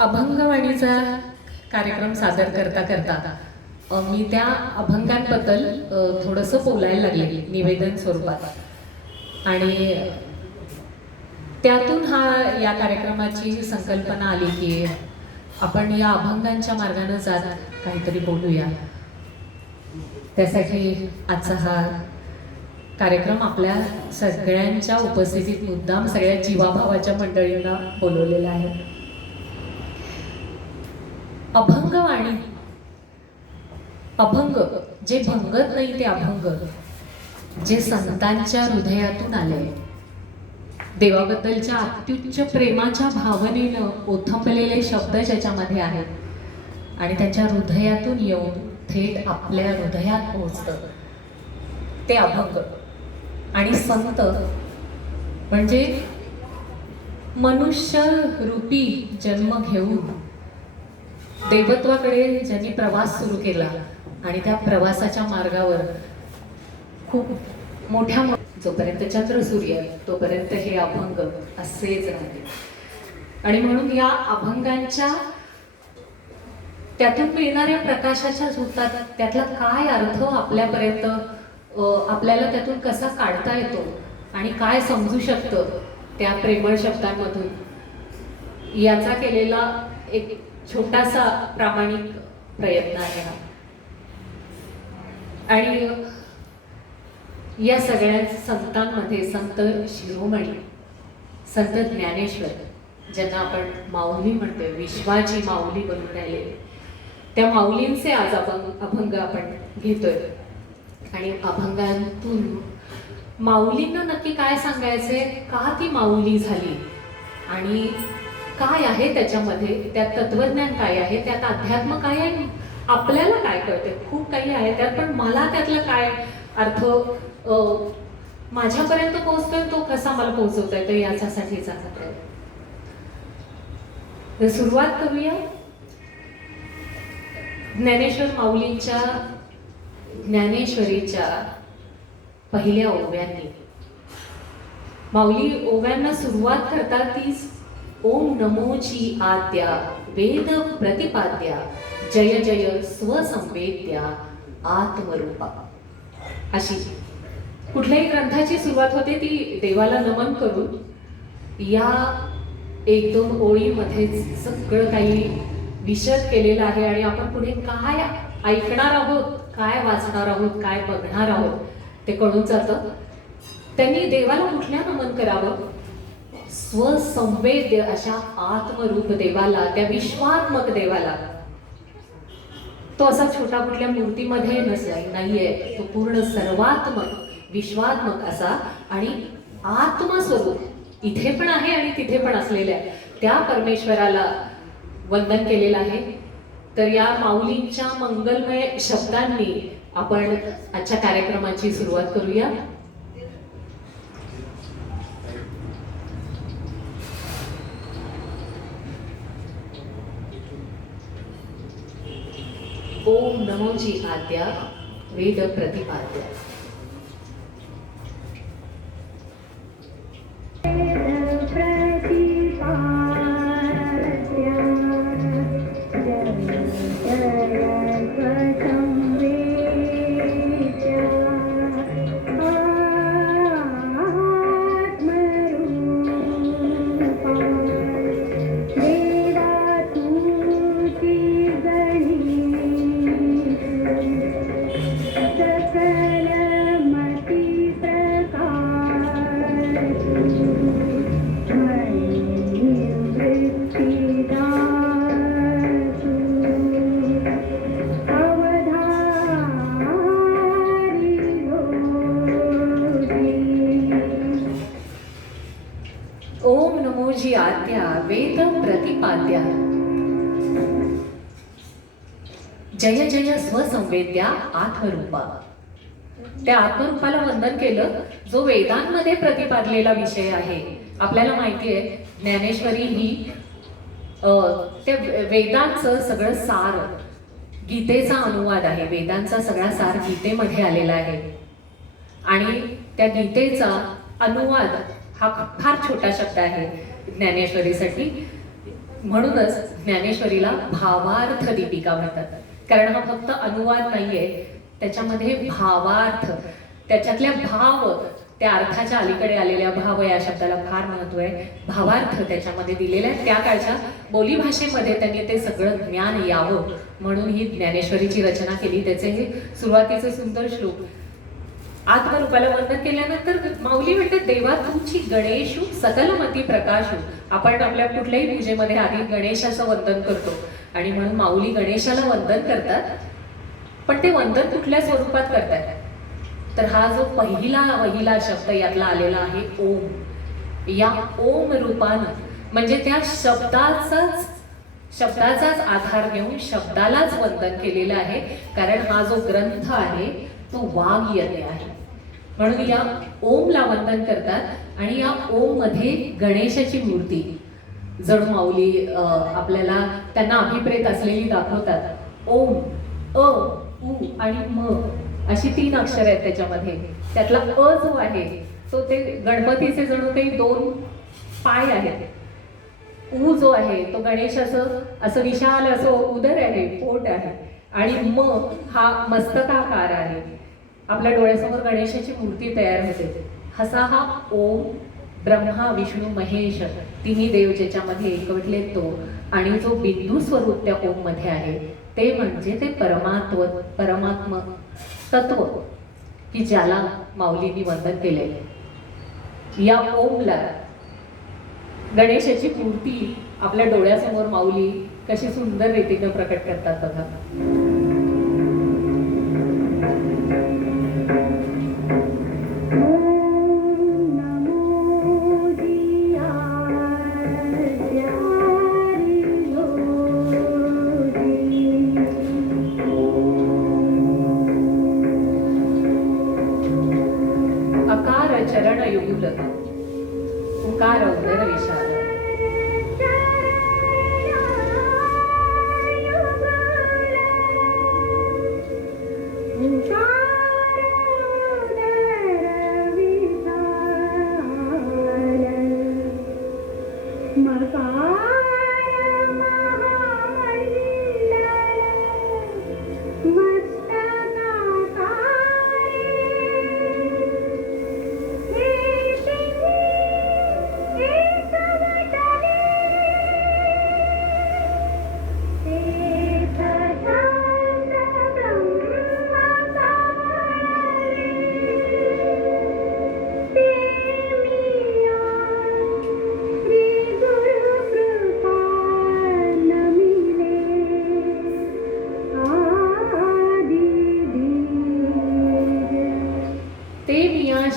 अभंगवाणीचा कार्यक्रम सादर करता करता मी त्या अभंगांबद्दल थोडंसं बोलायला लागले निवेदन स्वरूपात आणि त्यातून या कार्यक्रमाची संकल्पना आली की आपण या अभंगांच्या मार्गाने जात काहीतरी बोलूया. त्यासाठी आजचा हा कार्यक्रम आपल्या सगळ्यांच्या उपस्थितीत मुद्दाम सगळ्या जीवाभावाच्या मंडळींना बोलवलेला आहे. अभंगवाणी, अभंग जे भंगत नाही ते अभंग, जे संतांच्या हृदयातून आले, देवाबद्दलच्या अत्युच्च प्रेमाच्या भावनेनं ओथंबलेले शब्द ज्याच्यामध्ये आहेत आणि त्यांच्या हृदयातून येऊन थेट आपल्या हृदयात पोहोचतं ते अभंग. आणि संत म्हणजे मनुष्य रूपी जन्म घेऊन देवत्वाकडे ज्यांनी प्रवास सुरू केला आणि त्या प्रवासाच्या मार्गावर खूप मोठ्या जोपर्यंत चंद्र सूर्य तोपर्यंत हे अभंग असेच राहते. आणि म्हणून या अभंगांच्या त्यातून मिळणाऱ्या प्रकाशाच्या झोतात त्यातला काय अर्थ आपल्यापर्यंत आपल्याला त्यातून कसा काढता येतो आणि काय समजू शकतं त्या प्रेमळ शब्दांमधून, याचा केलेला एक छोटासा प्रामाणिक प्रयत्न आहे हा. आणि या सगळ्या संतांमध्ये संत शिरोमणी, संत ज्ञानेश्वर, ज्यांना आपण माऊली म्हणतोय, विश्वाची माऊली बनून राहिले, त्या माऊलींचे आज अभंग आपण घेतोय. आणि अभंगांतून माऊलींना नक्की काय सांगायचे, का ती माऊली झाली आणि काय आहे त्याच्यामध्ये, त्यात तत्वज्ञान काय आहे, त्यात अध्यात्म काय आहे, आपल्याला काय कळते, खूप काही आहे त्यात, पण मला त्यातलं काय अर्थ माझ्यापर्यंत पोहोचतोय, तो कसा मला पोहोचवता येतो याच्यासाठीचा प्रयत्न. सुरुवात करूया ज्ञानेश्वर माऊलींच्या ज्ञानेश्वरीच्या पहिल्या ओव्यांनी. माऊली ओव्यांना सुरुवात करतात तीच ओम नमोची आद्या वेद प्रतिपाद्या जय जय स्वसंवेद्या आत्मरूपा, अशी. कुठल्याही ग्रंथाची सुरुवात होते ती देवाला नमन करून. या एक दोन ओळीमध्येच सगळं काही विशद केलेलं आहे आणि आपण पुढे काय ऐकणार आहोत, काय वाचणार आहोत, काय बघणार आहोत ते कळून जातं. त्यांनी देवाला कुठल्या नमन करावं, स्वसंवेद्य अशा आत्मरूप देवाला, त्या विश्वात्मक देवाला. तो असा छोटा कुठल्या मूर्तीमध्ये नाहीये, तो पूर्ण सर्वात्मक विश्वात्मक असा आणि आत्मस्वरूप इथे पण आहे आणि तिथे पण असलेल्या त्या परमेश्वराला वंदन केलेलं आहे. तर या माऊलींच्या मंगलमय शब्दांनी आपण आजच्या कार्यक्रमाची सुरुवात करूया. ओम नमोची आद्या वेद प्रतिपाद्या. ओम नमोजी आद्या वेद प्रतिपाद्या जय जय स्वसंवेद्या आत्मरूपा. त्या आत्मरूपाला वंदन केलं जो वेदांमध्ये प्रतिपादलेला विषय आहे. आपल्याला माहिती आहे ज्ञानेश्वरी ही त्या वेदांचं सगळं सार, गीतेचा अनुवाद आहे. वेदांचा सगळा सार गीतेमध्ये आलेला आहे आणि त्या गीतेचा अनुवाद हा फार छोटा शब्द आहे ज्ञानेश्वरीसाठी. म्हणूनच ज्ञानेश्वरीला भावार्थ दीपिका म्हणतात, कारण हा फक्त अनुवाद नाहीये, त्याच्यामध्ये भावार्थ, त्याच्यातल्या भाव, त्या अर्थाच्या अलीकडे आलेल्या भाव या शब्दाला फार महत्व आहे. भावार्थ त्याच्यामध्ये दिलेला आहे. त्या काळच्या बोलीभाषेमध्ये त्यांनी ते सगळं ज्ञान यावं म्हणून ही ज्ञानेश्वरीची रचना केली. त्याचे हे सुरुवातीचे सुंदर श्लोक. आत्मरूपाला वंदन केल्यानंतर माऊली म्हणतात, देवा तुमची गणेशू सकलमती प्रकाशू. आपण आपल्या कुठल्याही पूजेमध्ये आधी गणेशाचं वंदन करतो आणि म्हणून माऊली गणेशाला वंदन करतात. पण ते वंदन कुठल्या स्वरूपात करतात, तर हा जो पहिला शब्द यातला आलेला आहे ओम, या ओम रूपानं म्हणजे त्या शब्दाचाच आधार घेऊन शब्दालाच वंदन केलेलं आहे. कारण हा जो ग्रंथ आहे तो वाग यज्ञ आहे, म्हणून या ओमला वंदन करतात. आणि या ओम मध्ये गणेशाची मूर्ती जणू माऊली आपल्याला त्यांना अभिप्रेत असलेली दाखवतात. ओम, अ, उ आणि म अशी 3 अक्षर आहेत त्याच्यामध्ये. त्यातला अ जो आहे तो ते गणपतीचे जणू काही 2 पाय आहेत. उ जो आहे तो गणेशाचं असं विशाल असं उदर आहे, पोट आहे. आणि म हा मस्तकाकार आहे. आपल्या डोळ्यासमोर गणेशाची मूर्ती तयार होते. असा हा ओम, ब्रह्मा विष्णू महेश तिन्ही देव ज्याच्यामध्ये एकवटले तो, आणि जो बिंदू स्वरूप त्या ओम मध्ये आहे ते म्हणजे ते परमात्म तत्व की ज्याला माऊलींनी वंदन केले. या ओमला गणेशाची मूर्ती आपल्या डोळ्यासमोर माऊली कशी सुंदर रीतीने प्रकट करतात बघा. चरण युगुल उकार उदर विशाल.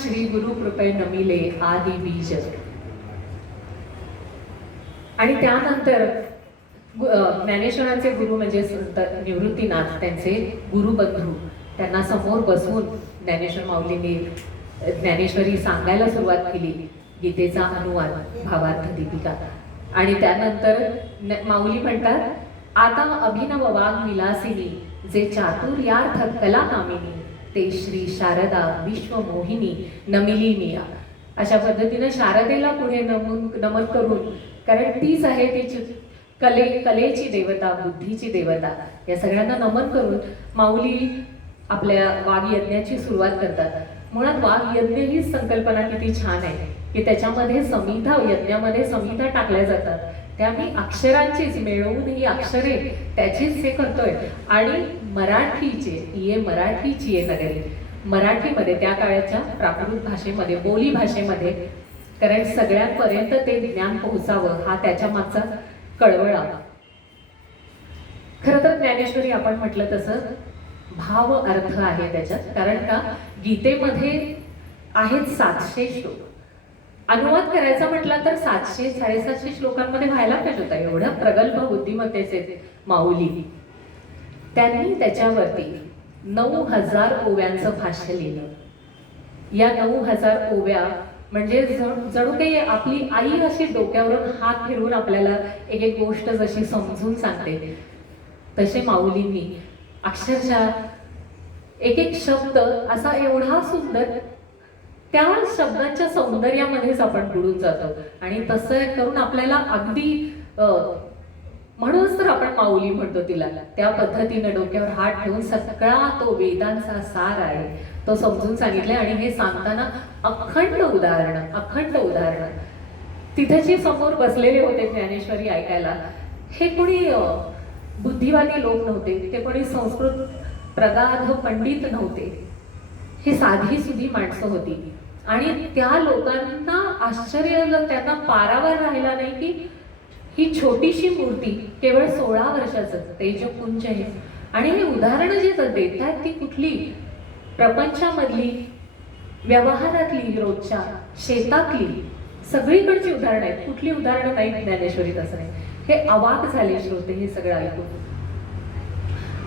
श्री गुरु कृपे नमिले आदि बीज. आणि त्यानंतर ज्ञानेश्वरांचे गुरु म्हणजे संत निवृत्तीनाथ, त्यांचे गुरुबंधू, त्यांना समोर बसवून ज्ञानेश्वर माऊलींनी ज्ञानेश्वरी सांगायला सुरुवात केली, गीतेचा अनुवाद भावार्थ दीपिका. आणि त्यानंतर माऊली म्हणतात, आता अभिनव वाग विलासिनी जे चातुर्यार्थ कला नामिनी ते श्री शारदा विश्वमोहिनी नमिली मिया. अशा पद्धतीने शारदेला पुढे नमन करून, कारण तीच आहे तीच कलेची देवता, बुद्धीची देवता, या सगळ्यांना नमन करून माऊली आपल्या वाग्यज्ञाची सुरुवात करतात. मुळात वाग्यज्ञ ही संकल्पना किती छान आहे की त्याच्यामध्ये संहिता, यज्ञामध्ये संहिता टाकल्या जातात. त्या मी अक्षरांचीच मिळवून ही अक्षरे त्याचीच हे करतोय. आणि मराठीचे ये मराठीची ये नगरी, मराठीमध्ये त्या काळाच्या प्राकृत भाषेमध्ये, बोली भाषेमध्ये, कारण सगळ्यांपर्यंत ते ज्ञान पोहोचावं हा त्याच्या मागचा कळवळा. खरं तर ज्ञानेश्वरी आपण म्हटलं तसं भाव अर्थ आहे त्याच्यात. कारण का, गीतेमध्ये आहेत 700 श्लोक. अनुवाद करायचा म्हटला तर 700-750 श्लोकांमध्ये व्हायला पाहिजे होता. एवढ्या प्रगल्भ बुद्धिमत्तेचे माऊली, त्यांनी त्याच्यावरती 9000 ओव्यांचं भाष्य लिहिलं. या 9000 ओव्या म्हणजे जणू काही आपली आई अशी डोक्यावरून हात फिरवून आपल्याला एक एक गोष्ट जशी समजून सांगते, तसे माऊलींनी अक्षरशः एक एक शब्द असा एवढा सुंदर, त्या शब्दांच्या सौंदर्यामध्येच आपण बुडून जातो. आणि तसं करून आपल्याला अगदी म्हणूनच तर आपण माऊली म्हणतो तिला. त्या पद्धतीनं डोक्यावर हात ठेवून सगळा तो वेदांचा सार आहे तो समजून सांगितलंय. आणि हे सांगताना अखंड उदाहरणं तिथे जे समोर बसलेले होते ज्ञानेश्वरी ऐकायला, हे कोणी बुद्धिवादी लोक नव्हते, ते कोणी संस्कृत प्रगाढ पंडित नव्हते, हे साधी सुधी माणसं होती. आणि त्या लोकांना आश्चर्य, त्यांना पारावर राहिला नाही की ही छोटीशी मूर्ती केवळ 16 वर्षाचं तेजपुंज आहे. आणि हे उदाहरणं जे देत आहेत ती कुठली प्रपंचामधली, व्यवहारातली, रोजच्या शेतातली, सगळीकडची उदाहरणं आहेत. कुठली उदाहरणं नाही ज्ञानेश्वरीत असं नाही. हे अवाक झाले श्रोते हे सगळं ऐकून.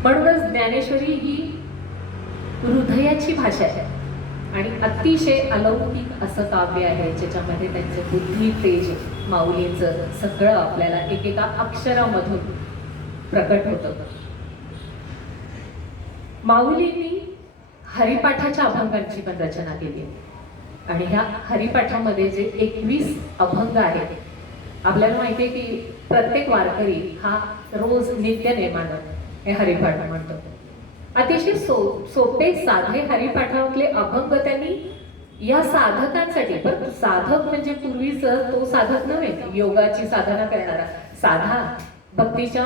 म्हणूनच ज्ञानेश्वरी ही हृदयाची भाषा आहे आणि अतिशय अलौकिक असं काव्य आहे, ज्याच्यामध्ये त्यांचं बुद्धी तेज माऊलींचं सगळं आपल्याला एकेका अक्षरामधून प्रकट होतं. माऊलींनी हरिपाठाच्या अभंगांची पण रचना केली आणि ह्या हरिपाठामध्ये जे 21 अभंग आहेत, आपल्याला माहिती आहे की प्रत्येक वारकरी हा रोज नित्य नेमानं हे हरिपाठ म्हणतो. अतिशय सोपे साधे हरिपाठातले अभंग त्यांनी या साधकांसाठी, पण साधक म्हणजे पूर्वीच तो साधक नव्हे, योगाची साधना करणारा, साधा भक्तीच्या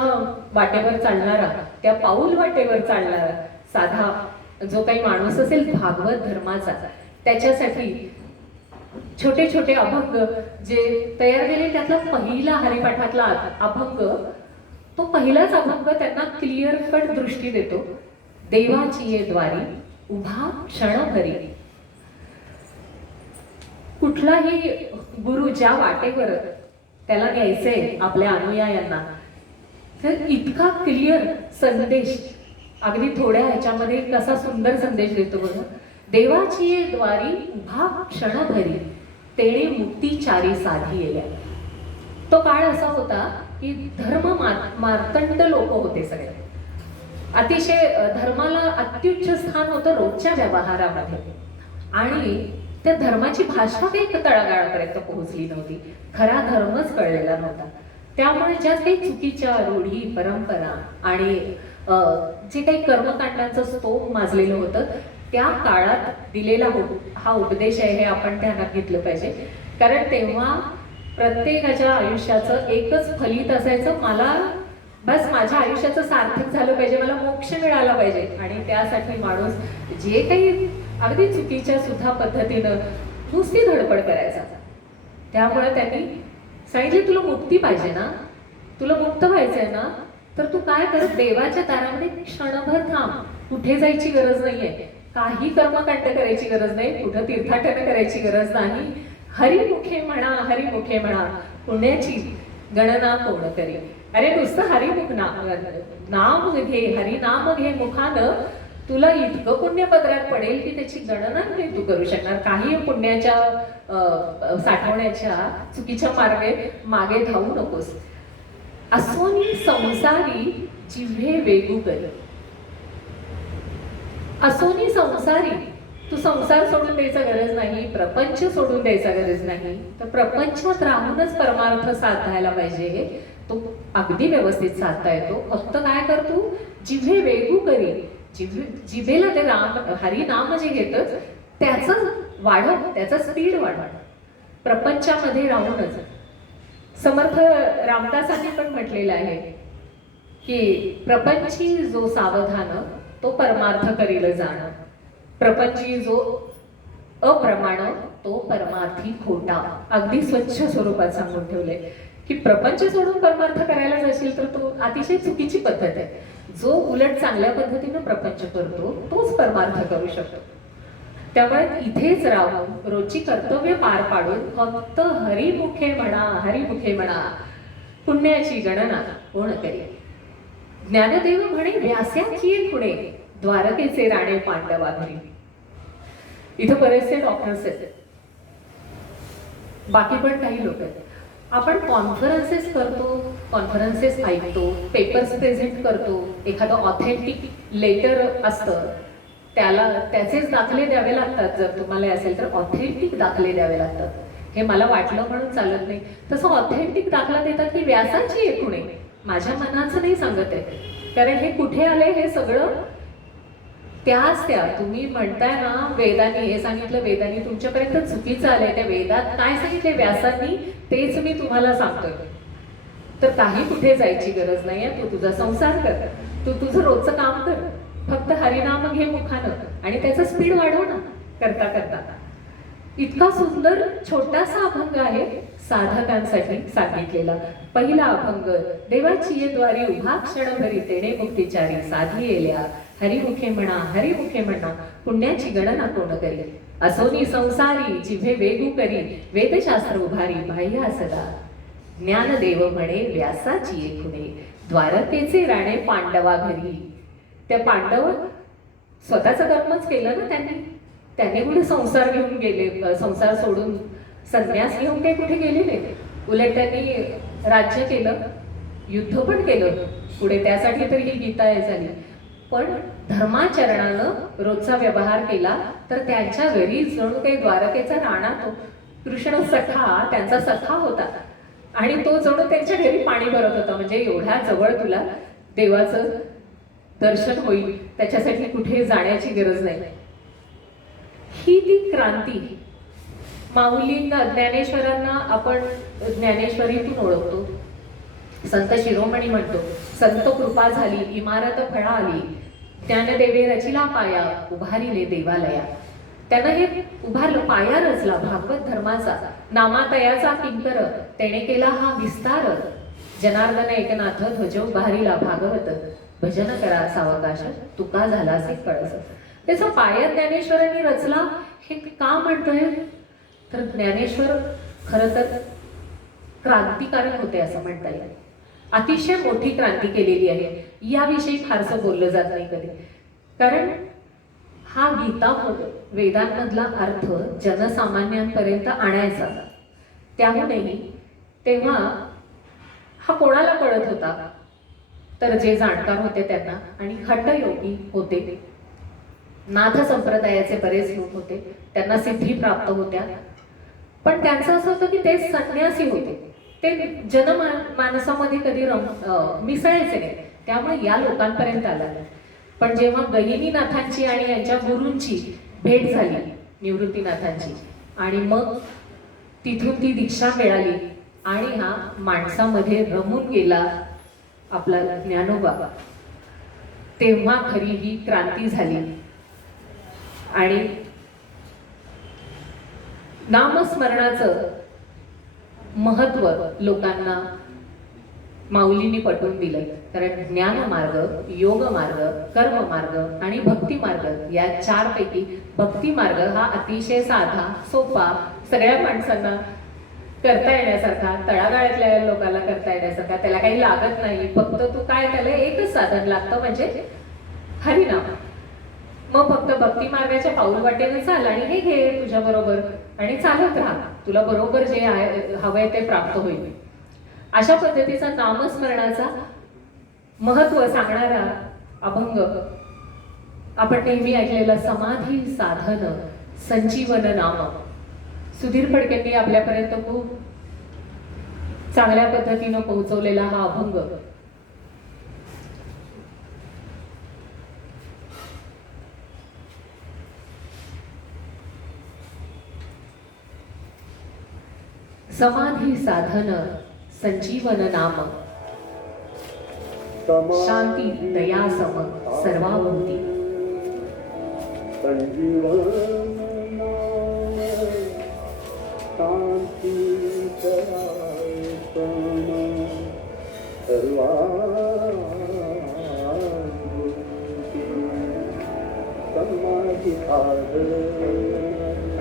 वाटेवर चालणारा, त्या पाऊल वाटेवर चालणारा साधा जो काही माणूस असेल भागवत धर्माचा, त्याच्यासाठी छोटे छोटे अभंग जे तयार केले. त्यातला पहिला हरिपाठातला अभंग, तो पहिलाच अभंग त्यांना क्लिअर कट दृष्टी देतो. देवाची ये द्वारी उभा क्षणभरी. कुठलाही गुरु ज्या वाटेवर त्याला न्यायचंय आपल्या अनुयायांना, तर इतका क्लिअर संदेश अगदी थोड्या ह्याच्यामध्ये कसा सुंदर संदेश देतो बघा. देवाची ये द्वारी उभा क्षणभरी तेणे मुक्तीचारी साधी येल्या. तो काळ असा होता की धर्म मार्तंड लोक होते सगळे. अतिशय धर्माला अत्युच्च स्थान होतं रोजच्या व्यवहारामध्ये आणि त्या धर्माची भाषा काही तळागाळापर्यंत पोहोचली नव्हती. खरा धर्मच कळलेला नव्हता. त्यामुळे ज्या काही चुकीच्या रूढी परंपरा आणि जे काही कर्मकांडांचं स्तोम माजलेलं होतं, त्या काळात दिलेला हा उपदेश आहे हे आपण ध्यानात घेतलं पाहिजे. कारण तेव्हा प्रत्येकाच्या आयुष्याचं एकच फलित असायचं, मला बस माझ्या आयुष्याचं सार्थक झालं पाहिजे, मला मोक्ष मिळाला पाहिजे. आणि त्यासाठी माणूस जे काही अगदी चुकीच्या सुद्धा पद्धतीनं नुसती धडपड करायचा. त्यामुळे त्यांनी सांगितले, तुला मुक्ती पाहिजे ना, तुला मुक्त व्हायचंय ना, तर तू काय कर, देवाच्या दारामध्ये क्षणभर थांब. कुठे जायची गरज नाहीये, काही कर्मकांड करायची गरज नाही, कुठं तीर्थाटन करायची गरज नाही. हरिमुखे म्हणा, हरिमुखे म्हणा, पुण्याची गणना कोण करी. अरे नुसतं हरिमुख नाम घे, हरिनाम घे मुखानं, तुला इतकं पुण्य पदरात पडेल की त्याची गणना नाही तू करू शकणार. काही पुण्याच्या साठवण्याच्या चुकीच्या मागे धावू नकोस. असोनी संसारी जिव्हे वेगू करी. असोनी संसारी, तू संसार सोडून द्यायचा गरज नाही, प्रपंच सोडून द्यायचा गरज नाही, तर प्रपंचात राहूनच परमार्थ साधायला पाहिजे. तो अगदी व्यवस्थित साधता येतो. फक्त काय कर, तू जिव्हे वेगू करी, जिभेला ते हरिनाम जे घेतच त्याचं वाढव, त्याचा स्पीड वाढव. प्रपंचामध्ये राहूनच. समर्थ रामदासांनी पण म्हटलेलं आहे की प्रपंची जो सावधान तो परमार्थ करील जाण, प्रपंची जो अप्रमाण तो परमार्थी खोटा. अगदी स्वच्छ स्वरूपात सांगून ठेवले की प्रपंच सोडून परमार्थ करायला जाशील तर तो अतिशय चुकीची पद्धत आहे. जो उलट चांगल्या पद्धतीनं प्रपंच करतो तोच परमार्थ करू शकतो. त्यामुळे इथेच राहून रोजची कर्तव्य पार पाडून फक्त हरिमुखे म्हणा, हरिमुखे म्हणा, पुण्याची गणना कोण करी. ज्ञानदेव म्हणे, व्यासाची खुणे द्वारकेचे राणे पांडवा घरी. इथं बरेचसे डॉक्टर्स आहेत, बाकी पण काही लोक आहेत. आपण कॉन्फरन्सेस करतो, कॉन्फरन्सेस ऐकतो, पेपर्स प्रेझेंट करतो, एखादं ऑथेंटिक लेटर असतं त्याला त्याचेच दाखले द्यावे लागतात. जर तुम्हाला असेल तर ऑथेंटिक दाखले द्यावे लागतात. हे मला वाटलं म्हणून चालत नाही. तसं ऑथेंटिक दाखला देतात की व्यासाची खुणे, माझ्या मनाचं नाही सांगत आहे, कारण हे कुठे आले हे सगळं त्या तुम्ही म्हणताय ना वेदांनी हे सांगितलं, वेदांनी तुमच्यापर्यंत चुकीचं आलंय. त्या वेदात काय सांगितले व्यासांनी तेच मी तुम्हाला सांगतोय. तर काही कुठे जायची गरज नाहीये. तू तुझा संसार कर, तू तुझं रोजचं काम कर, फक्त हरिनाम घे मुखानं आणि त्याचं स्पीड वाढव ना करता करता. इतका सुंदर छोटासा अभंग आहे साधकांसाठी सांगितलेला. पहिला अभंग. देवाची ये द्वारी उभा क्षणभरी तेणे मुक्तिचारी साधी येल्या हरिमुखे म्हणा हरिमुखे म्हणा पुण्याची गणना कोण करी असोनी संसारी जिभे वेगू करी वेदशास्त्र उभारी बाह्या सदा ज्ञानदेव म्हणे व्यासाची ये खुणे द्वारकेचे राणे पांडवा घरी. त्या पांडव स्वतःचं कर्मच केलं ना त्यांनी कुठे संसार घेऊन गेले, संसार सोडून संन्यास घेऊन काही कुठे गेलेले. उलट त्यांनी राज्य केलं, युद्ध पण केलं पुढे, त्यासाठी तर ही गीता झाली. पण धर्माचरणानं रोजचा व्यवहार केला तर त्यांच्या घरी जणू काही द्वारकेचा राणा तो कृष्ण सखा त्यांचा सखा होता आणि तो जणू त्यांच्या घरी पाणी भरत होता. म्हणजे एवढ्या जवळ तुला देवाचं दर्शन होईल, त्याच्यासाठी कुठे जाण्याची गरज नाही. ही ती क्रांती. माऊलींना ज्ञानेश्वरांना आपण ज्ञानेश्वरीतून ओळखतो. संत शिरोमणी म्हणतो संत कृपा झाली इमारत फळा आली ज्ञानदेवे रचिला पाया उभारिले देवालया. त्यानं हे उभारलं, पाया रचला भागवत धर्माचा. नामातयाचा किंकर त्याने केला हा विस्तार. जनार्दन एकनाथ ध्वज उभारिला भागवत भजन करा सावकाश तुका झालासे कळस. त्याचा पाया ज्ञानेश्वरांनी रचला. हे का म्हणतोय तर ज्ञानेश्वर खरं तर क्रांतिकारक होते असं म्हणता येईल. अतिशय मोठी क्रांती केलेली आहे. याविषयी फारसं बोललं जात नाही कधी, कारण हा गीता वेदांमधला अर्थ जनसामान्यांपर्यंत आणायचा. त्यामुळेही तेव्हा हा कोणाला कळत होता तर जे जाणकार होते त्यांना, आणि हठयोगी होते, नाथ संप्रदायाचे बरेच लोक होते, त्यांना सिद्धी प्राप्त होत्या. पण त्यांचं असं होतं की ते संन्यासी होते, ते जनमानसामध्ये कधी मिसळायचे नाही, त्यामुळे या लोकांपर्यंत आला. पण जेव्हा गहिनीनाथांची आणि यांच्या गुरूंची भेट झाली निवृत्तीनाथांची, आणि मग तिथून ती दीक्षा मिळाली आणि हा माणसामध्ये रमून गेला आपला ज्ञानोबा, तेव्हा खरी ही क्रांती झाली. आणि नामस्मरणाचं महत्व लोकांना माऊलींनी पटवून दिलं. कारण ज्ञान मार्ग, योग मार्ग, कर्म मार्ग आणि भक्ती मार्ग या चारपैकी भक्ती मार्ग हा अतिशय साधा, सोपा, सगळ्या माणसांना करता येण्यासारखा, तळागाळातल्या लोकांना करता येण्यासारखा, त्याला काही लागत नाही. फक्त तू काय, त्याला एकच साधन लागतं म्हणजे हरिनाम. मग फक्त भक्ती मार्गाच्या पाऊल वाटेने चाल आणि हे घे तुझ्या बरोबर आणि चालत राहा, तुला बरोबर जे हवंय ते प्राप्त होईल. अशा पद्धतीचा नामस्मरणाचा महत्व सांगणारा अभंग आपण नेहमी ऐकलेला समाधी साधन संजीवन नाम. सुधीर फडकेंनी आपल्यापर्यंत खूप चांगल्या पद्धतीनं पोहोचवलेला हा अभंग. समाधी साधन संजीवन नाम शांती दया सम सर्वाभूती. संजीवन शांती दया सम सर्वाभूती. समाधी साधन संजीवन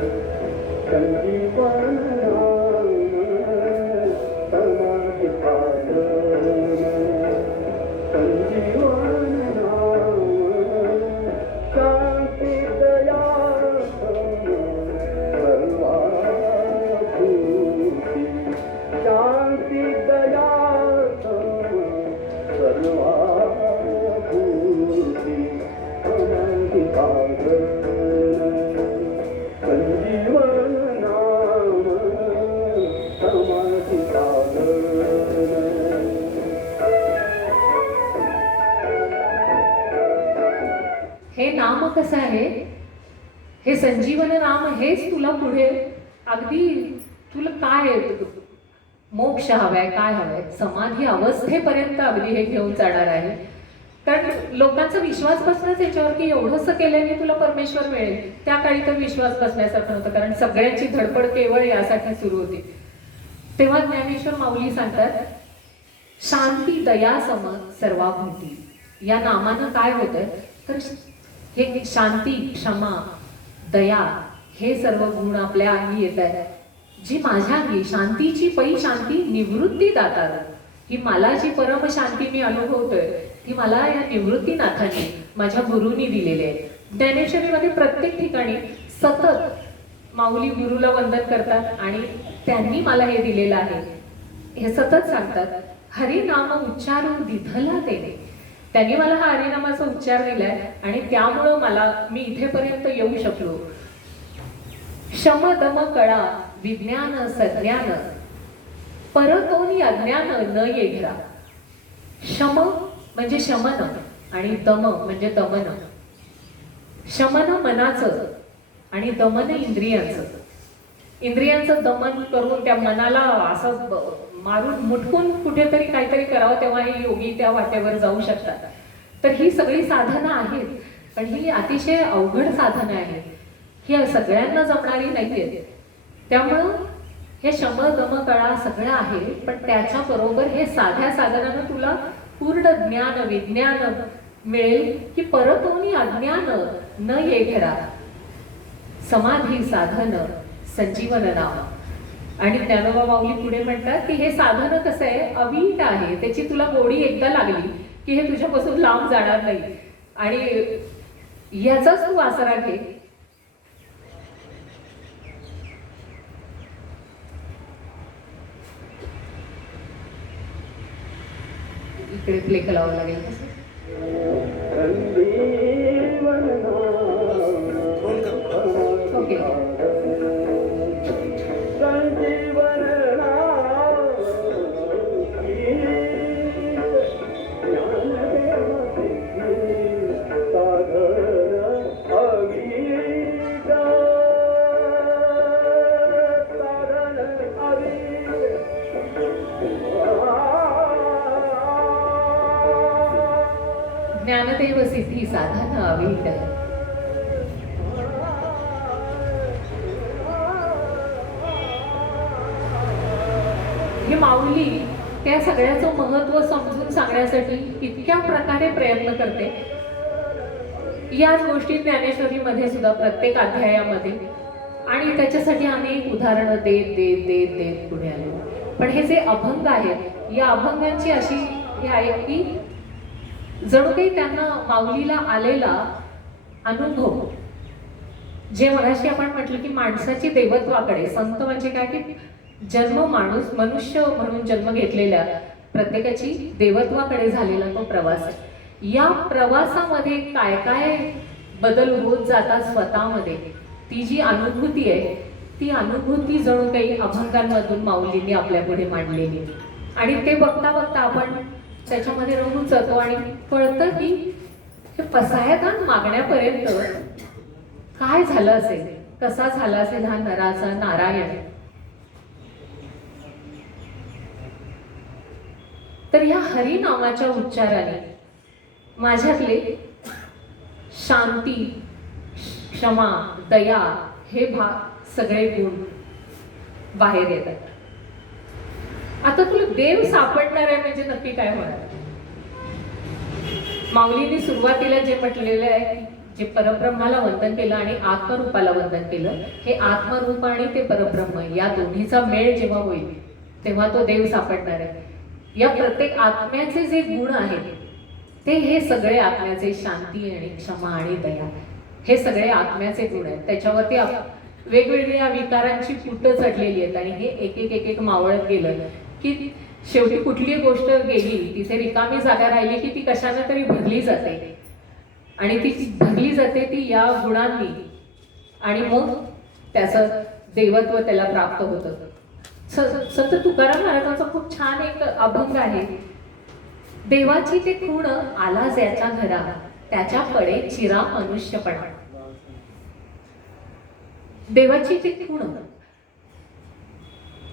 हे नाम कसं आहे, हे संजीवन नाम हेच तुला पुढे अगदी तुला काय मोक्ष हवाय, काय हवंय, समाधी अवस्थेपर्यंत अगदी हे घेऊन जाणार आहे. कारण लोकांचा विश्वास बसणंच याच्यावर की एवढंसं केल्याने तुला परमेश्वर मिळेल. त्या काळी तर विश्वास बसण्यासारखं नव्हतं, कारण सगळ्यांची धडपड केवळ यासाठी सुरू होती. तेव्हा ज्ञानेश्वर माऊली सांगतात, शांती दया सम सर्वाभूती. या नामानं काय होतंय तर हे शांती, क्षमा, दया हे सर्व गुण आपल्या अंगी येत आहेत. जी माझ्या अंगी शांतीची पै शांती निवृत्ती दातार, ही मला जी परम शांती मी अनुभवतोय ती मला या निवृत्तीनाथांनी माझ्या गुरुनी दिलेली आहे. ज्ञानेश्वरीमध्ये प्रत्येक ठिकाणी सतत माऊली गुरुला वंदन करतात आणि त्यांनी मला हे दिलेलं आहे हे सतत सांगतात. हरिनाम उच्चारून दिधला तेने, त्यांनी मला हा हरिनामाचा उच्चार दिलाय आणि त्यामुळं मी इथेपर्यंत येऊ शकलो. शम दम कळा विज्ञान सज्ञान, परतोनी अज्ञान न ये घरा. शम म्हणजे शमन आणि दम म्हणजे दमन. शमन मनाचं आणि दमन इंद्रियांचं. इंद्रियांचं दमन करून त्या मनाला असं मारून मुटकून कुठेतरी काहीतरी करावं, तेव्हा हे योगी त्या वाटेवर जाऊ शकतात. तर ही सगळी साधनं आहेत, पण ही अतिशय अवघड साधनं आहेत, ही सगळ्यांना जमणारी नाहीये. त्यामुळं हे शम दम कळा सगळं आहे, पण त्याच्या बरोबर हे साध्या साधनानं तुला पूर्ण ज्ञान विज्ञान मिळेल की परतोनी अज्ञान न ये घरा. समाधी साधन संजीवन नाम. आणि ज्ञानोबा माऊली पुढे म्हणतात की हे साधन कसं आहे, अवीट आहे, त्याची तुला गोडी एकदा लागली की हे तुझ्यापासून लांब जाणार नाही आणि याचाच तू आसरा घे. इकडे प्ले करावं लागेल. ओके. ज्ञानदेव सिद्धी साधन अवीट. हे माऊली त्या सगळ्याचं महत्व समजून सांगण्यासाठी इतक्या प्रकारे प्रयत्न करते. याच गोष्टी ज्ञानेश्वरीमध्ये सुद्धा प्रत्येक अध्यायामध्ये आणि त्याच्यासाठी अनेक उदाहरणं देत देत देत देत पुढे आले. पण हे जे अभंग आहेत, या अभंगांची अशी हे आहे की जणू काही त्यांना माऊलीला आलेला अनुभव, जे मगाशी आपण म्हटलं की माणसाची देवत्वाकडे, संत म्हणजे काय की मनुष्य म्हणून जन्म घेतलेल्या प्रत्येकाची देवत्वाकडे झालेला तो प्रवास आहे. या प्रवासामध्ये काय काय बदल होत जातात स्वतःमध्ये, ती जी अनुभूती आहे ती अनुभूती जणू काही अभंगांमधून माऊलींनी आपल्या पुढे मांडलेली. आणि ते बघता बघता आपण त्याच्यामध्ये रमून जातो आणि कळतं की हे पसायदान मागण्यापर्यंत काय झालं असेल, कसा झाला असेल हा नराचा नारायण. तर या हरी नावाच्या उच्चाराने माझ्यातले शांती, क्षमा, दया हे सगळे गुण बाहेर येतात. आता तुला देव सापडणार आहे म्हणजे नक्की काय होणार. माऊलींनी सुरुवातीला जे म्हटलेलं आहे, जे परब्रह्माला वंदन केलं आणि आत्मरूपाला वंदन केलं, हे आत्मरूप आणि ते परब्रह्म या दोन्हीचा मेळ जेव्हा होईल तेव्हा तो देव सापडणार आहे. या प्रत्येक आत्म्याचे जे गुण आहेत ते हे सगळे आत्म्याचे, शांती आणि क्षमा आणि दया, हे सगळे आत्म्याचे गुण आहेत. त्याच्यावरती वेगवेगळ्या विकारांची पुटं चढलेली आहेत आणि हे एक एक एक एक मावळत गेलं की शेवटी कुठली गोष्ट गेली तिथे रिकामी जागा राहिली की ती कशाने तरी भरली जाते आणि ती भरली जाते ती या गुणांनी आणि मग त्याचं देवत्व त्याला प्राप्त होतं. संत तुकाराम महाराजांचा खूप छान एक अभंग आहे. देवाची ते खूण आला ज्याच्या घरा, त्याच्या पडे चिरा मनुष्यपणा. देवाची ती गुण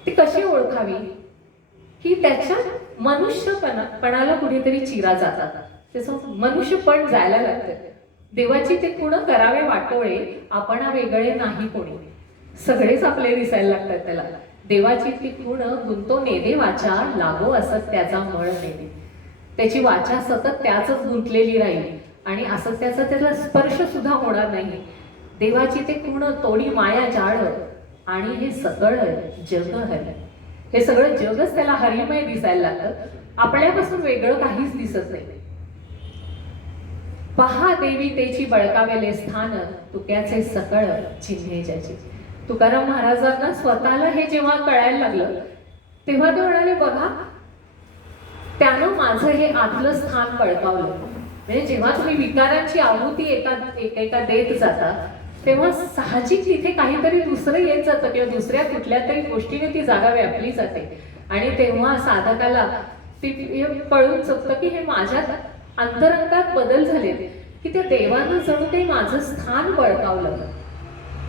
ती कशी ओळखावी की त्याच्या मनुष्यपणाला कुठेतरी चिरा जातात, त्याचं मनुष्यपण जायला लागतं. देवाची ते गुण करावे वाटोळे, आपण वेगळे नाही कोणी, सगळेच आपले दिसायला लागतात त्याला. देवाची ती गुण गुंतो नेदे वाचा, लागो असत त्याचा मळ नेदे. त्याची वाचा सतत त्याच गुंतलेली राहील आणि असं त्याचा स्पर्श सुद्धा होणार नाही. देवाची ते गुण तोडी माया जाळ आणि हे सगळं जग हर. हे सगळं जगच त्याला हरिमय दिसायला लागतं, आपल्यापासून वेगळं काहीच दिसत नाही. पहा देवी तेची बळकावेले स्थान, तुक्याचे सकळ चिन्हे ज्याची. तुकाराम महाराजांना स्वतःला हे जेव्हा कळायला लागलं तेव्हा ते म्हणाले, बघा त्यानं माझं हे आतलं स्थान बळकावलं. म्हणजे जेव्हा तुम्ही विकारांची आहुती एका देत जाता तेव्हा साहजिक तिथे काहीतरी दुसरं येत जातं किंवा दुसऱ्या कुठल्या तरी गोष्टीने ती जागा व्यापली जाते आणि तेव्हा साधकाला ती कळून चुकतं की हे माझ्यात अंतरंगात बदल झाले, की त्या देवानं जणू काही माझं स्थान बळकावलं,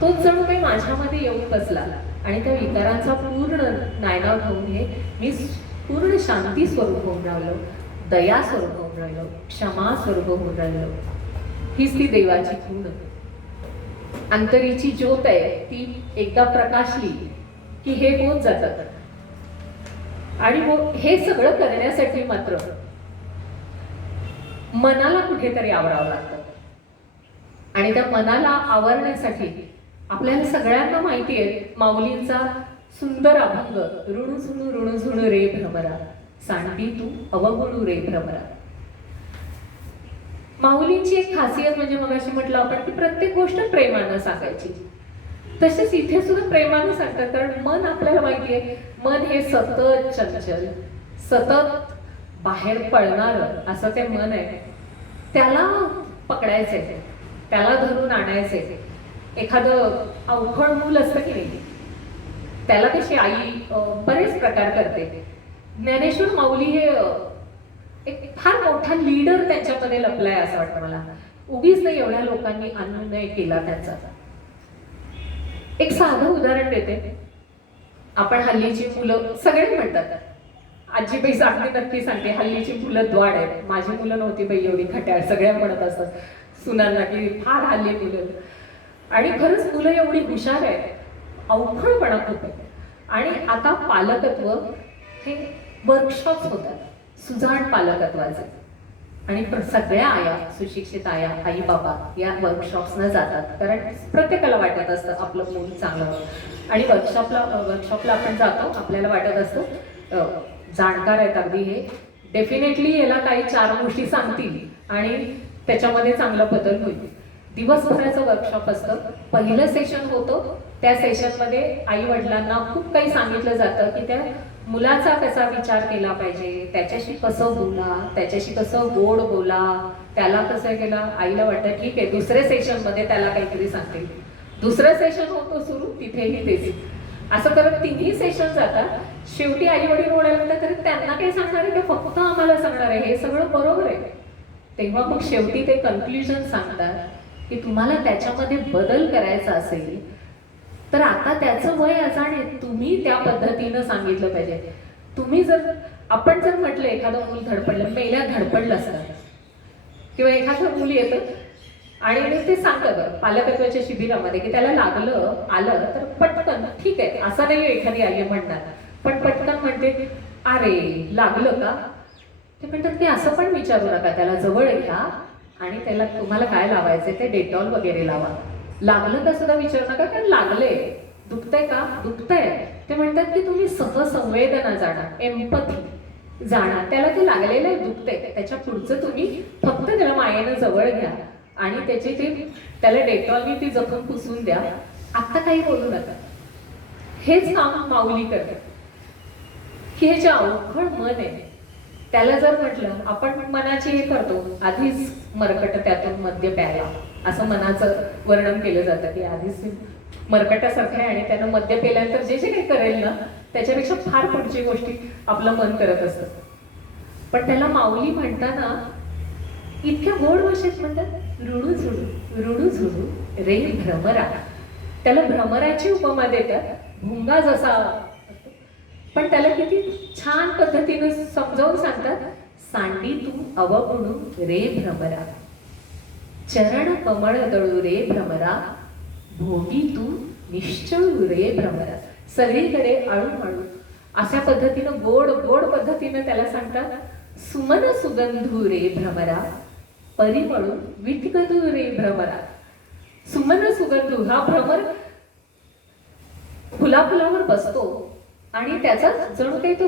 तोच जणू काही माझ्यामध्ये येऊन बसला आणि त्या विकारांचा पूर्ण नायनाट होऊन मी पूर्ण शांती स्वरूप होऊन राहिलो, दया स्वरूप होऊन राहिलो, क्षमा स्वरूप होऊन राहिलो. हीच ती देवाची गुण. अंतरीची ज्योत आहे ती एकदा प्रकाशली की हे होत जातात. आणि हे सगळं करण्यासाठी मात्र मनाला कुठेतरी आवरावं लागतं आणि त्या मनाला आवरण्यासाठी आपल्याला सगळ्यांना माहिती आहे माऊलींचा सुंदर अभंग, ऋणझुणू ऋणझुणू रे भ्रमरा, सांडती तू अवगुणू रे भ्रमरा. माऊलींची एक खासियत म्हणजे मग अशी म्हटलं आपण की प्रत्येक गोष्ट प्रेमानं सांगायची. तसेच इथे सुद्धा प्रेमानं सांगतात, कारण मन आपल्याला माहिती आहे मन हे सतत चंचल, सतत बाहेर पळणारं असं ते मन आहे. त्याला पकडायचंय, त्याला धरून आणायचंय. एखादं अवखळ मूल असतं की नाही, त्याला कशी आई बरेच प्रकार करते. ज्ञानेश्वर माऊली हे एक फार मोठा लीडर त्यांच्यामध्ये लपलाय असं वाटतं मला. उगीच नाही एवढ्या लोकांनी अनुनय केला त्यांचा. एक साधं उदाहरण देते. आपण हल्लीची मुलं सगळे म्हणतात, आजीबाई अगदी नक्की सांगते, हल्लीची मुलं द्वाड आहे. माझी मुलं नव्हती बाई एवढी खट्याळ, सगळ्या म्हणत असतात सुनांना की फार हल्ली मुलं. आणि खरंच मुलं एवढी हुशार आहे, अवखळपणा खूप आहे. आणि आता पालकत्व हे वर्कशॉप्स होतात सुजाण पालकत्वाचे, आणि सगळ्या आया, सुशिक्षित आया, आई बाबा या वर्कशॉप्सना जातात, कारण प्रत्येकाला वाटत असतं आपलं मूल चांगलं. आणि वर्कशॉपला आपण जातो, आपल्याला वाटत असतं जाणकार आहेत अगदी, हे डेफिनेटली याला काही 4 गोष्टी सांगतील आणि त्याच्यामध्ये चांगला बदल होईल. दिवसभराचं वर्कशॉप असतं. पहिलं सेशन होतं, त्या सेशनमध्ये आई वडिलांना खूप काही सांगितलं जातं की त्या मुलाचा कसा विचार केला पाहिजे, त्याच्याशी कसं बोला, त्याच्याशी कसं गोड बोला, त्याला कसं केलं. आईला वाटतं ठीक आहे, दुसऱ्या सेशनमध्ये त्याला काहीतरी सांगतील. दुसरं सेशन होतं सुरू, तिथेही तेच. असं करत 3ही सेशन जातात. शेवटी आई वडील बोलायला लागतात, तरी त्यांना काही सांगणार आहे की फक्त आम्हाला सांगणार आहे, हे सगळं बरोबर आहे. तेव्हा मग शेवटी ते कन्क्ल्युजन सांगतात की तुम्हाला त्याच्यामध्ये बदल करायचा असेल तर आता त्याचं वय अजाण आहे, तुम्ही त्या पद्धतीनं सांगितलं पाहिजे. तुम्ही आपण जर म्हटलं एखादं मूल धडपडलं, मेल्या धडपडलं असतं, किंवा एखादं मूल येतं आणि ते सांगतं पालकत्वाच्या शिबिरामध्ये की त्याला लागलं आलं तर पटकन ठीक आहे, असं नाही एखादी आई म्हणणार, पण पटकन म्हणते अरे लागलं का. ते म्हणतात की असं पण विचारू नका, त्याला जवळ घ्या आणि त्याला तुम्हाला काय लावायचंय ते डेटॉल वगैरे लावा. लागलं का सुद्धा विचारू नका, कारण लागले, दुखतंय का, दुखतंय. ते म्हणतात की तुम्ही सहसंवेदना जाणा, एम्पथी जाणा, त्याला ते लागलेलं दुखतंय, त्याच्या पुढचं तुम्ही फक्त त्याला मायेनं जवळ घ्या आणि त्याला डेटॉलनी ती जखम पुसून द्या, आता काही बोलू नका. हेच काम माऊली करतात की हे जे अवघड मन आहे त्याला जर म्हटलं, आपण मनाची हे करतो आधीच मरकट त्यातून मद्य प्यायला, असं मनाचं वर्णन केलं जातं की आधीच मरकटासारखं आहे आणि त्यानं मद्य पेल्यानंतर जे जे काही करेल ना त्याच्यापेक्षा फार पुढची गोष्टी आपलं मन करत असतं. पण त्याला माऊली म्हणताना इतक्या गोड भाषेत म्हणतात रुडू झुडू रे भ्रमरा. त्याला भ्रमराची उपमा देतात, भुंगा जसा असतो. पण त्याला किती छान पद्धतीने समजावून सांगतात, सांडी तू अवगुणू रे भ्रमरा, चरण कमळ दळू रे भ्रमरा, भोगी तू निश्चळू रे भ्रमरा. सगळीकडे आळू अशा पद्धतीनं गोड गोड पद्धतीनं त्याला सांगतात, सुमन सुगंधू रे भ्रमरा, परिमळू विटगदू रे भ्रमरा. सुमन सुगंधू हा भ्रमर फुलावर बसतो आणि त्याचा जणू काही तो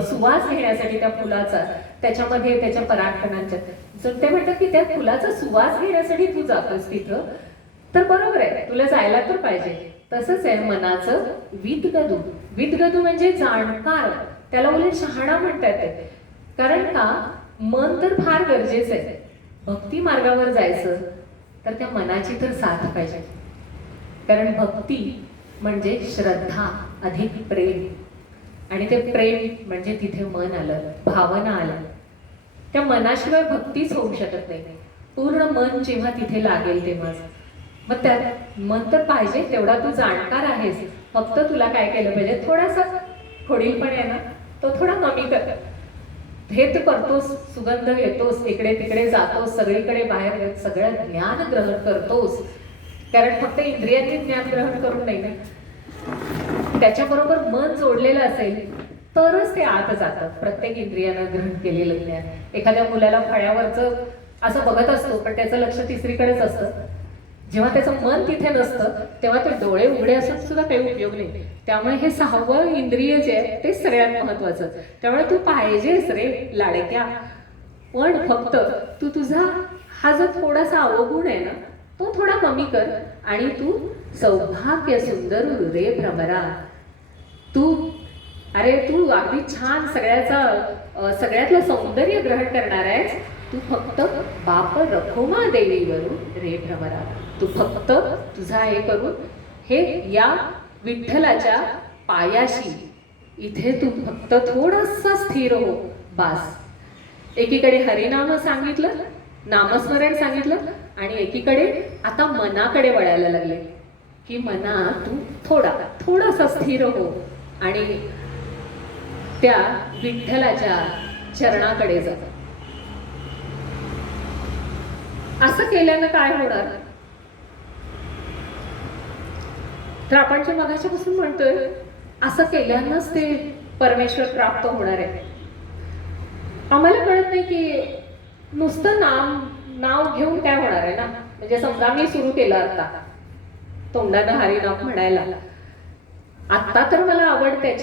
सुवास घेण्यासाठी त्या फुलाचा, त्याच्यामध्ये त्याच्या परागकणांच्या, जर ते म्हणतात की त्या फुलाचा सुवास घेण्यासाठी तू जातोस तिथं, तर बरोबर आहे, तुला जायला तर पाहिजे. तसंच आहे मनाचं वितगदू. वितगदू म्हणजे जाणकार, त्याला उलट शहाणा म्हणतात ते. कारण का, मन तर फार गरजेचं आहे. भक्ती मार्गावर जायचं तर त्या मनाची तर साथ पाहिजे. कारण भक्ती म्हणजे श्रद्धा अधिक प्रेम, आणि ते प्रेम म्हणजे तिथे मन आलं, भावना आलं. त्या मनाशिवाय भक्तीच होऊ शकत नाही. पूर्ण मन जेव्हा तिथे लागेल तेव्हाच. मग त्यात मन तर पाहिजे, तेवढा तू जाणकार आहेस. फक्त तुला काय केलं पाहिजे, थोडासा खोडीलपण आहे ना, तो थोडा कमी कर. हे तू करतोस, सुगंध घेतोस, इकडे तिकडे जातोस, सगळीकडे बाहेर सगळं ज्ञान ग्रहण करतोस. कारण फक्त इंद्रियांनी ज्ञान ग्रहण करून नाही ना, त्याच्याबरोबर मन जोडलेलं असेल तरच ते आत जातं. प्रत्येक इंद्रियानं ग्रहण केलेलं ज्ञान. एखाद्या मुलाला फळ्यावरचं असं बघत असतो, पण त्याचं लक्ष तिसरीकडेच असतं. जेव्हा त्याचं मन तिथे नसतं तेव्हा ते डोळे उघडे असून सुद्धा काही उपयोग नाही. त्यामुळे हे 6वं इंद्रिय जे आहे तेच सगळ्यात महत्वाचं. त्यामुळे तू पाहिजेस रे लाडक्या, पण फक्त तू तुझा हा जो थोडासा अवगुण आहे ना, तो थोडा कमी कर, आणि तू सौभाग्य सुंदर रे भ्रमरा. तू अगदी छान सगळ्यातलं सौंदर्य ग्रहण करणार आहेस. तू फक्त बाप रखुमा देवीवरून रे भ्रमरा. तू फक्त तुझा हे करून हे या विठ्ठलाच्या पायाशी इथे तू फक्त थोडासा स्थिर हो, बास. एकीकडे हरिनाम सांगितलं, नामस्मरण सांगितलं, आणि एकीकडे आता मनाकडे वळायला लागले की मना तू थोडासा स्थिर हो आणि त्या विठ्ठलाच्या चरणाकडे जा. असं केल्यानं काय होणार, तर आपण जे मगाच्यापासून म्हणतोय असं केल्यानंच ते परमेश्वर प्राप्त होणार आहे. आम्हाला कळत नाही की नुसतं नाव घेऊन काय होणार आहे ना. म्हणजे समजा मी सुरू केलं आता तोंडानं हरिनाम म्हणायला, आता तर मला आवड त्याची